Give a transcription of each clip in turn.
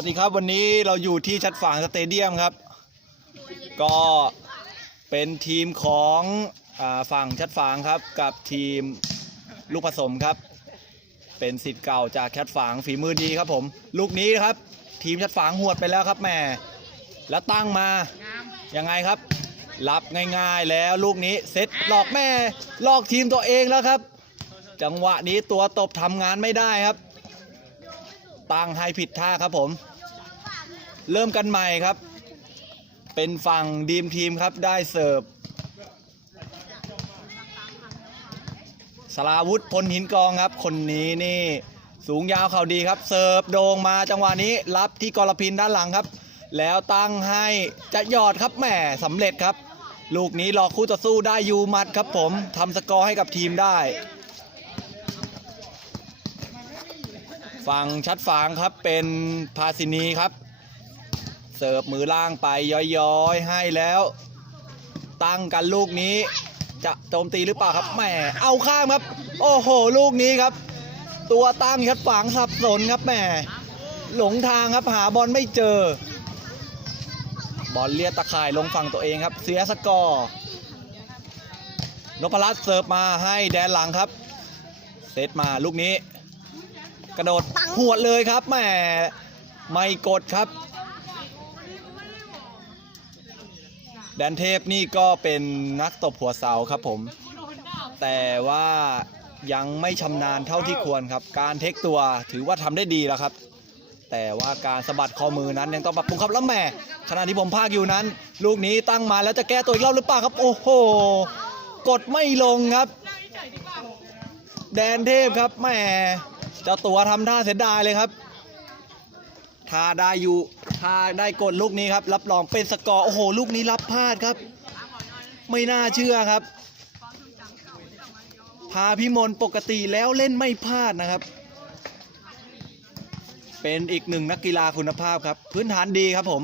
วัสดีครับวันนี้เราอยู่ที่ชัดฝางสเตเดียมครับ ก็เป็นทีมของอาฝั่งชัดฝางครับ กับทีมลูกผสมครับ เป็นสิทธิ์เก่าจากชัดฝางฝีมือดีครับผม ลูกนี้ครับ ทีมชัดฝางหวดไปแล้วครับแม่แล้วตั้งมายังไงครับ รับง่ายๆแล้วลูกนี้เซตหลอกแม่หลอกทีมตัวเองแล้วครับ จังหวะนี้ตัวตบทำงานไม่ได้ครับ ตั้งให้ผิดท่าครับผม เริ่มกันใหม่ครับ เป็นฝั่งดีมทีมครับได้เสิร์ฟสลาวุธพลหินกองครับ คนนี้นี่สูงยาวเข่าดีครับ เสิร์ฟโด่งมาจังหวะนี้รับที่กรพินด้านหลังครับ แล้วตั้งให้จะหยอดครับแหมสำเร็จครับ ลูกนี้รอกคู่ต่อสู้ได้ยูมัดครับผมทำสกอร์ให้กับทีมได้ ฝั่งชัดฟางครับเป็นพาสินีครับ เสิร์ฟมือล่างไปย้อยๆ ให้แล้ว ตั้งกันลูกนี้ จะโจมตีหรือเปล่าครับแหมเอาข้ามครับ โอ้โห ลูกนี้ครับ ตัวตั้งชัดฟางสับสนครับแหมหลงทางครับหาบอลไม่เจอ บอลเลียตะข่ายลงฝั่งตัวเองครับ เสียสกอร์นพรัตน์เสิร์ฟมาให้แดนหลังครับ เซตมาลูกนี้ กระโดดหวดเลยครับแหมไม่กดครับ แดนเทพนี่ก็เป็นนักตบหัวเสาครับผม แต่ว่ายังไม่ชำนาญเท่าที่ควรครับ การเทคตัวถือว่าทำได้ดีแล้วครับ แต่ว่าการสะบัดข้อมือนั้นยังต้องปรับปรุงครับแล้วแหมขณะที่ผมพากอยู่นั้น ลูกนี้ตั้งมาแล้วจะแก้ตัวอีกรอบหรือเปล่าครับ โอ้โห กดไม่ลงครับ แดนเทพครับแหมเจ้าตัวทำท่าเสียดายเลยครับถ้าได้อยู่ถ้าได้กดลูกนี้ครับ รับรองเป็นสกอร์ โอ้โห ลูกนี้รับพลาดครับ ไม่น่าเชื่อครับ พาพิมลปกติแล้วเล่นไม่พลาดนะครับ เป็นอีกหนึ่งนักกีฬาคุณภาพครับ พื้นฐานดีครับผม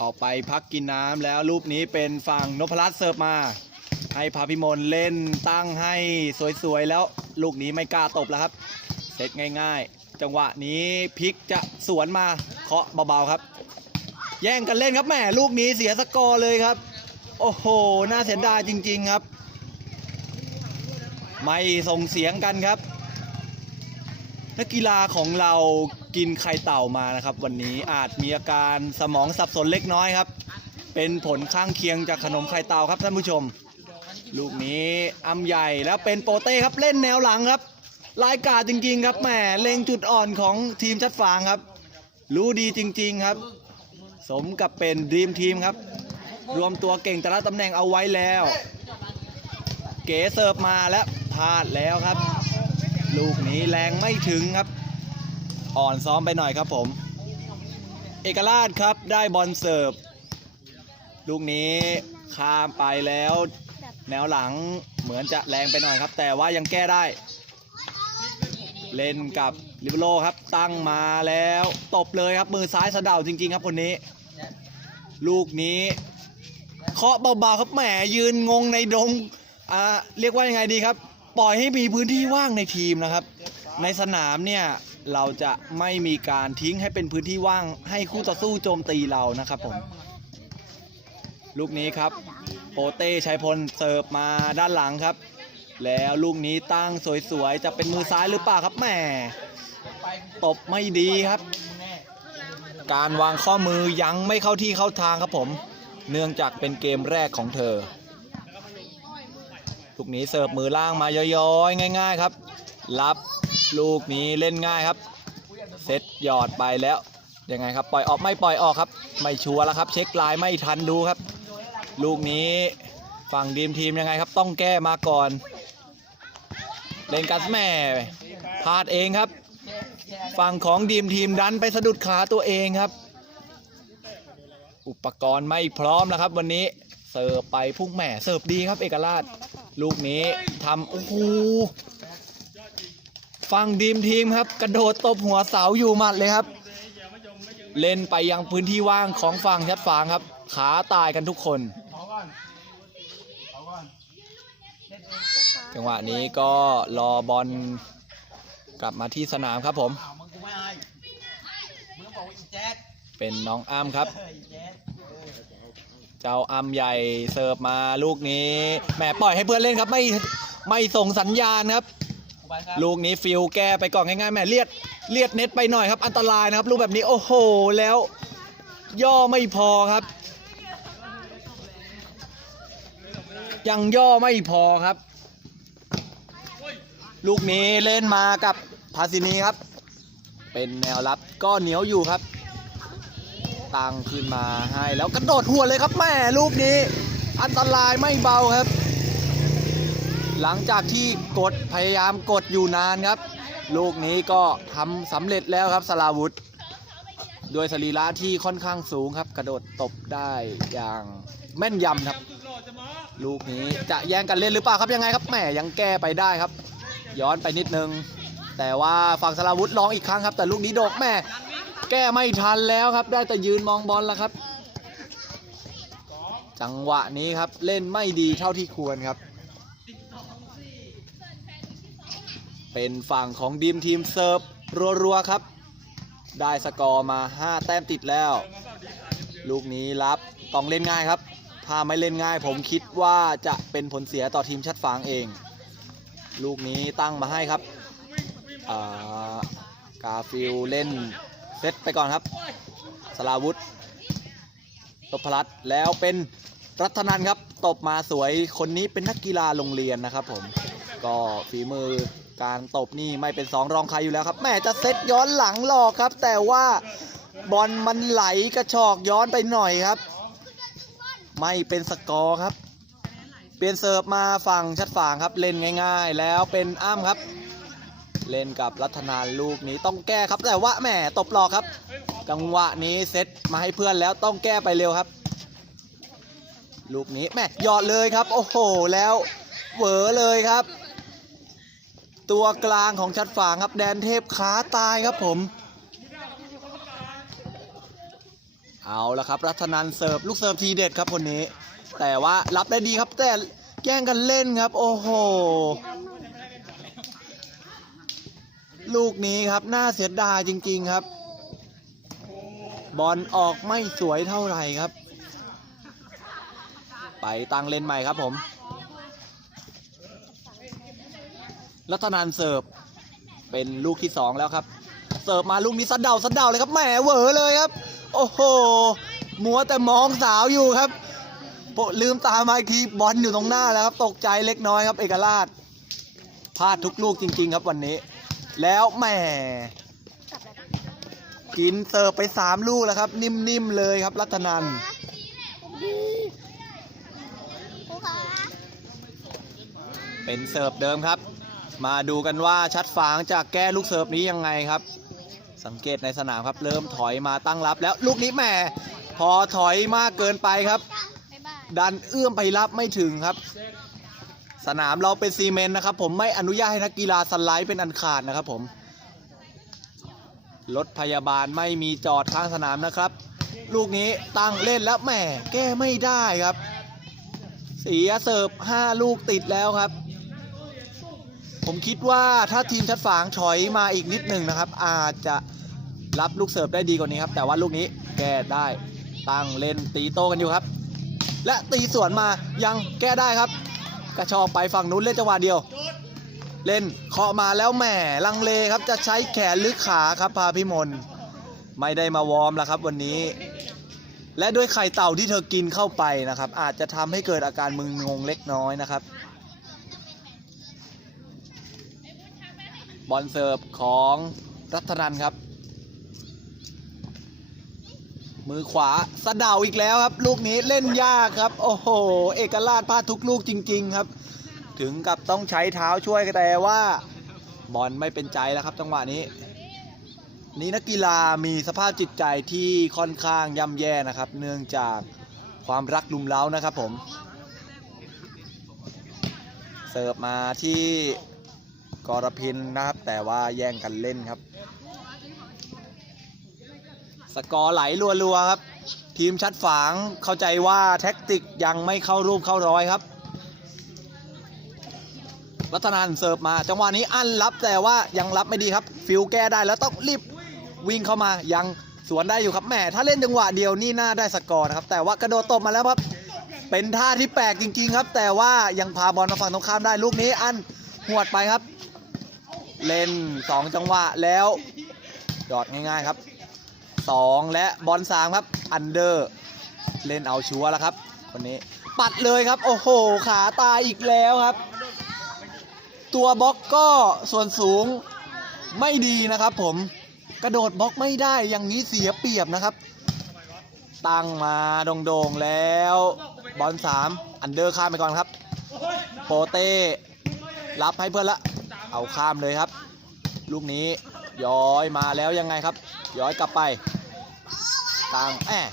ออกไปพักกินน้ำแล้วรูปนี้เป็นฝั่งนพรัตน์เสิร์ฟมา ให้พาพิมลเล่นตั้งให้สวยๆแล้วลูกนี้ไม่กล้าตบแล้วครับเซตง่ายๆ จังหวะนี้พลิกจะสวนมาเคาะเบาๆครับ แย่งกันเล่นครับแหมลูกนี้เสียสกอร์เลยครับ โอ้โหน่าเสียดายจริง ๆครับ ไม่ส่งเสียงกันครับนักกีฬาของเรากินไข่เต่ามานะครับ วันนี้อาจมีอาการสมองสับสนเล็กน้อยครับ เป็นผลข้างเคียงจากขนมไข่เต่าครับท่านผู้ชม ลูกนี้อำใหญ่แล้วเป็นโปเต้ครับเล่นแนวหลังครับรายการจริง ๆ ครับแหมเล็งจุดอ่อนของทีมชัดฟางครับ รู้ดีจริง ๆครับ สมกับเป็นดีมทีมครับ รวมตัวเก่งแต่ละตำแหน่งเอาไว้แล้ว เก๋เสิร์ฟมาแล้วพลาดแล้วครับ ลูกนี้แรงไม่ถึงครับ อ่อนซ้อมไปหน่อยครับผม เอกราชครับได้บอลเสิร์ฟลูกนี้ข้ามไปแล้ว แนวหลังเหมือนจะแรงไปหน่อยครับ แต่ว่ายังแก้ได้ เล่นกับลิเบโรครับตั้งมาแล้วตบเลยครับมือซ้ายสะเดาจริง ๆ ครับคนนี้ ลูกนี้เคาะเบาๆครับแหมยืนงงในดงอ่าเรียกว่ายังไงดีครับ ปล่อยให้มีพื้นที่ว่างในทีมนะครับ ในสนามเนี่ยเราจะไม่มีการทิ้งให้เป็นพื้นที่ว่างให้คู่ต่อสู้โจมตีเรานะครับผม ลูกนี้ครับ โปเต้ชัยพลเสิร์ฟมาด้านหลังครับ แล้วลูกนี้ตั้งสวยๆ จะเป็นมือซ้ายหรือเปล่าครับแหมตบไม่ดีครับ การวางข้อมือยังไม่เข้าที่เข้าทางครับผม เนื่องจากเป็นเกมแรกของเธอลูกนี้เสิร์ฟมือล่างมาย้อยๆ ง่าย ๆครับ รับลูกนี้เล่นง่ายครับ เซตหยอดไปแล้วยังไงครับ ปล่อยออกไม่ปล่อยออกครับ ไม่ชัวร์แล้วครับ เช็คลายไม่ทันดูครับ ลูกนี้ฝั่งดีมทีมยังไงครับ ต้องแก้มาก่อน เล่นกัสแม่พลาดเองครับ ฝั่งของดีมทีมดันไปสะดุดขาตัวเองครับ อุปกรณ์ไม่พร้อมแล้วครับ วันนี้เสิร์ฟไปพุ่งแหม่เสิร์ฟดีครับเอกราช ลูกนี้ทำโอ้โหฝั่งดีมทีมครับ กระโดดตบหัวเสาอยู่หมัดเลยครับ เล่นไปยังพื้นที่ว่างของฝั่งชัดฟางครับ ขาตายกันทุกคน จังหวะนี้ก็รอบอลกลับมาที่สนามครับผม เป็นน้องอ้ำครับ เจ้าอ้ำใหญ่เสิร์ฟมาลูกนี้แหมปล่อยให้เพื่อนเล่นครับไม่ไม่ส่งสัญญาณครับกูไปครับ ลูกนี้ฟิลแก้ไปก่อนง่ายๆแหมเลียดเลียดเน็ตไปหน่อยครับ อันตรายนะครับลูกแบบนี้โอ้โหแล้ว ย่อไม่พอครับ ยังย่อไม่พอครับ ลูกนี้เล่นมากับพาซินีครับ เป็นแนวรับก็เหนียวอยู่ครับ ตังขึ้นมาให้แล้วกระโดดหัวเลยครับแม่ลูกนี้ อันตรายไม่เบาครับ หลังจากที่กดพยายามกดอยู่นานครับ ลูกนี้ก็ทำสำเร็จแล้วครับสลาวุธ ด้วยสรีระที่ค่อนข้างสูงครับ กระโดดตบได้อย่างแม่นยำครับ ลูกนี้จะแย่งกันเล่นหรือเปล่าครับยังไงครับแหมยังแก้ไปได้ครับ ย้อนไปนิดนึง แต่ว่าฝั่งสลาวุธลองอีกครั้งครับ แต่ลูกนี้โดกแม่แก้ไม่ทันแล้วครับ ได้แต่ยืนมองบอลแล้วครับ จังหวะนี้ครับเล่นไม่ดีเท่าที่ควรครับ เป็นฝั่งของดีมทีมเซิร์ฟรัวๆครับ ได้สกอร์มา 5 แต้มติดแล้ว ลูกนี้รับต้องเล่นง่ายครับ ถ้าไม่เล่นง่ายผมคิดว่าจะเป็นผลเสียต่อทีมชัดฟางเอง ลูกนี้ตั้งมาให้ครับกาฟิลเล่นเซตไปก่อนครับสลาวุธตบพลัดแล้วเป็นรัตนันครับ ตบมาสวยคนนี้เป็นนักกีฬาโรงเรียนนะครับผม ก็ฝีมือ การตบนี่ไม่เป็นสองรองใครอยู่แล้วครับแม่จะเซตย้อนหลังหลอกครับ แต่ว่าบอลมันไหลกระชอกย้อนไปหน่อยครับ ไม่เป็นสกอร์ครับ เปลี่ยนเสิร์ฟมาฝั่งชัดฝางครับเล่นง่าย ๆ แล้วเป็นอ้ำครับ เล่นกับรัตนานลูกนี้ต้องแก้ครับแต่ว่าแหมตบหลอกครับ จังหวะนี้เซตมาให้เพื่อนแล้วต้องแก้ไปเร็วครับ ลูกนี้แม่หยอดเลยครับ โอ้โหแล้วเหวอเลยครับ ตัวกลางของชัดฝางครับแดนเทพขาตายครับผม เอาละครับ รัตนันเสิร์ฟลูกเสิร์ฟทีเด็ดครับคนนี้ แต่ว่ารับได้ดีครับแต่แย่งกันเล่นครับ โอ้โห ลูกนี้ครับน่าเสียดายจริง ๆครับ บอลออกไม่สวยเท่าไหร่ครับ ไปตั้งเล่นใหม่ครับผม รัตนันเสิร์ฟเป็นลูกที่สองแล้วครับ เสิร์ฟมาลูกนี้สัดเดาสัดเดาเลยครับแหมเหวอเลยครับ โอ้โหมัวแต่มองสาวอยู่ครับโปลืมตามาอีกทีบอลอยู่ตรงหน้าแล้วครับตกใจเล็กน้อยครับ เอกราชพลาดทุกลูกจริง ๆ ครับวันนี้ แล้วแหมกินเสิร์ฟไปสามลูกแล้วครับ นิ่มๆเลยครับ รัตนันเป็นเสิร์ฟเดิมครับ มาดูกันว่าชัดฝางจะแก้ลูกเสิร์ฟนี้ยังไงครับ สังเกตในสนามครับ เริ่มถอยมาตั้งรับแล้วลูกนี้แหมพอถอยมากเกินไปครับบ๊ายบายดันเอื้อมไปรับไม่ถึงครับ สนามเราเป็นซีเมนต์นะครับ ผมไม่อนุญาตให้นักกีฬาสไลด์เป็นอันขาดนะครับผมรถพยาบาลไม่มีจอดข้างสนามนะครับ ลูกนี้ตั้งเล่นแล้วแหมแก้ไม่ได้ครับ เสียเสิร์ฟ5ลูกติดแล้วครับ ผมคิดว่าถ้าทีมชัดฝางถอยมาอีกนิดหนึ่งนะครับ อาจจะรับลูกเสิร์ฟได้ดีกว่านี้ครับ แต่ว่าลูกนี้แก้ได้ตั้งเล่นตีโต้กันอยู่ครับ และตีสวนมายังแก้ได้ครับ กระชอกไปฝั่งนู้นเล่นจังหวะเดียว เล่นเคาะมาแล้วแหมลังเลครับจะใช้แขนหรือขาครับพาพิมลไม่ได้มาวอร์มแล้วครับวันนี้ และด้วยไข่เต่าที่เธอกินเข้าไปนะครับ อาจจะทำให้เกิดอาการมึนงงเล็กน้อยนะครับ บอลเสิร์ฟของรัตนันครับ มือขวาสะเดาอีกแล้วครับ ลูกนี้เล่นยากครับ โอ้โห เอกราชพลาดทุกลูกจริง ๆครับ ถึงกับต้องใช้เท้าช่วยแต่ว่าบอลไม่เป็นใจแล้วครับจังหวะนี้ นี่นักกีฬามีสภาพจิตใจที่ค่อนข้างย่ำแย่นะครับ เนื่องจากความรักลุมเล้านะครับผม เสิร์ฟมาที่ กรพินนะครับ แต่ว่าแย่งกันเล่นครับ สกอร์ไหลรัวๆครับ ทีมชัดฝางเข้าใจว่าแท็กติกยังไม่เข้ารูปเข้าร้อยครับรัตนันเสิร์ฟมา จังหวะนี้อันรับแต่ว่ายังรับไม่ดีครับ ฟิลแก้ได้แล้วต้องรีบวิ่งเข้ามายังสวนได้อยู่ครับแหมถ้าเล่นจังหวะเดียวนี่น่าได้สกอร์นะครับ แต่ว่ากระโดดตบมาแล้วครับ เป็นท่าที่แปลกจริง ๆ ครับ แต่ว่ายังพาบอลมาฝั่งตรงข้ามได้ลูกนี้อันหวดไปครับ เล่น 2 จังหวะแล้วดอดง่ายๆครับ 2 และบอลสามครับอันเดอร์เล่นเอาชัวร์แล้วครับ คนนี้ปัดเลยครับ โอ้โห ขาตายอีกแล้วครับ ตัวบล็อกก็ส่วนสูงไม่ดีนะครับผมกระโดดบล็อกไม่ได้อย่างนี้เสียเปรียบนะครับ ตั้งมาโด่งๆแล้ว บอลสามอันเดอร์ข้ามไปก่อนครับ โปเต้รับให้เพื่อนละ เอาข้ามเลยครับ ลูกนี้ย้อยมาแล้วยังไงครับ ย้อยกลับไปตั้งแอบ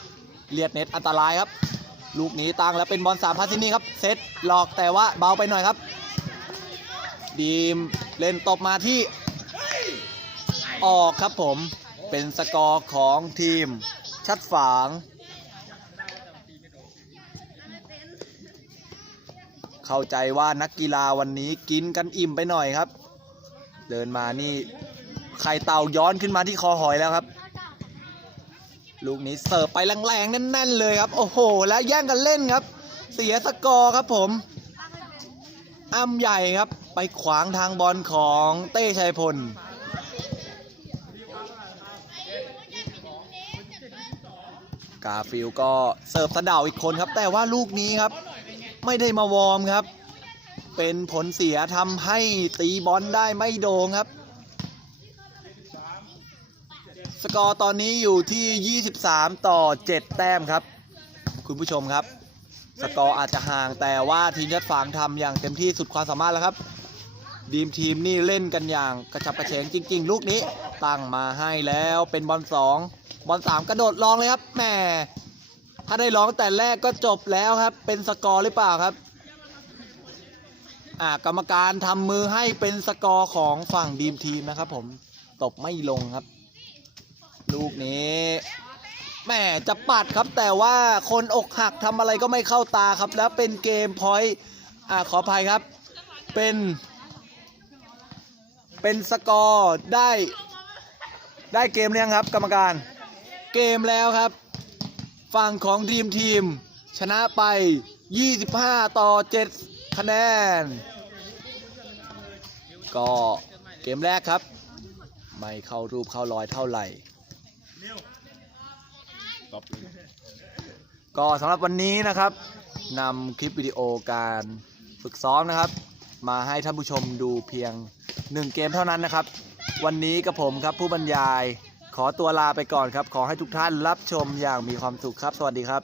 เลียดเน็ตอันตรายครับ ลูกนี้ตั้งแล้วเป็นบอลสามพาซินี่ครับเซตหลอกแต่ว่าเบาไปหน่อยครับ ดีมเล่นตบมาที่ออกครับผมเป็นสกอร์ของทีมชัดฝางเข้าใจว่านักกีฬาวันนี้กินกันอิ่มไปหน่อยครับ เดินมานี่ไข่เต่าย้อนขึ้นมาที่คอหอยแล้วครับ ลูกนี้เสิร์ฟไปแรงๆแน่น ๆ เลยครับ โอ้โห แล้วแย่งกันเล่นครับ เสียสกอร์ครับผมอ้ำใหญ่ครับ ไปขวางทางบอลของเต้ชัยพลกาฟิลก็เสิร์ฟสะเดาอีกคนครับ แต่ว่าลูกนี้ครับ ไม่ได้มาวอร์มครับ เป็นผลเสียทำให้ตีบอลได้ไม่โด่งครับ สกอร์ตอนนี้อยู่ที่ 23 ต่อ 7 แต้มครับ คุณผู้ชมครับ สกอร์อาจจะห่างแต่ว่าทีมยัดฝางทำอย่างเต็มที่สุดความสามารถแล้วครับดีมทีมนี่เล่นกันอย่างกระฉับกระเฉงจริง ๆ ลูกนี้ตั้งมาให้แล้วเป็นบอล2บอล3กระโดดลองเลยครับแหมถ้าได้ร้องแต่แรกก็จบแล้วครับ เป็นสกอร์หรือเปล่าครับ กรรมการทำมือให้เป็นสกอร์ของฝั่งดีมทีมนะครับ ผมตบไม่ลงครับ ลูกนี้แหม่จะปัดครับแต่ว่าคนอกหักทำอะไรก็ไม่เข้าตาครับ แล้วเป็นเกมพอยต์อ่าขออภัยครับ เป็น เป็นสกอร์ได้ ได้เกมเรียงครับ กรรมการเกมแล้วครับ ฝั่งของทีมทีม ชนะไป 25 ต่อ 7 คะแนน ก็เกมแรกครับ ไม่เข้ารูปเข้ารอยเท่าไหร่ ก็สำหรับวันนี้นะครับนำคลิปวิดีโอการฝึกซ้อมนะครับ มาให้ท่านผู้ชมดูเพียง 1 เกมเท่านั้นนะครับ วันนี้กับผมครับผู้บรรยายขอตัวลาไปก่อนครับ ขอให้ทุกท่านรับชมอย่างมีความสุขครับ สวัสดีครับ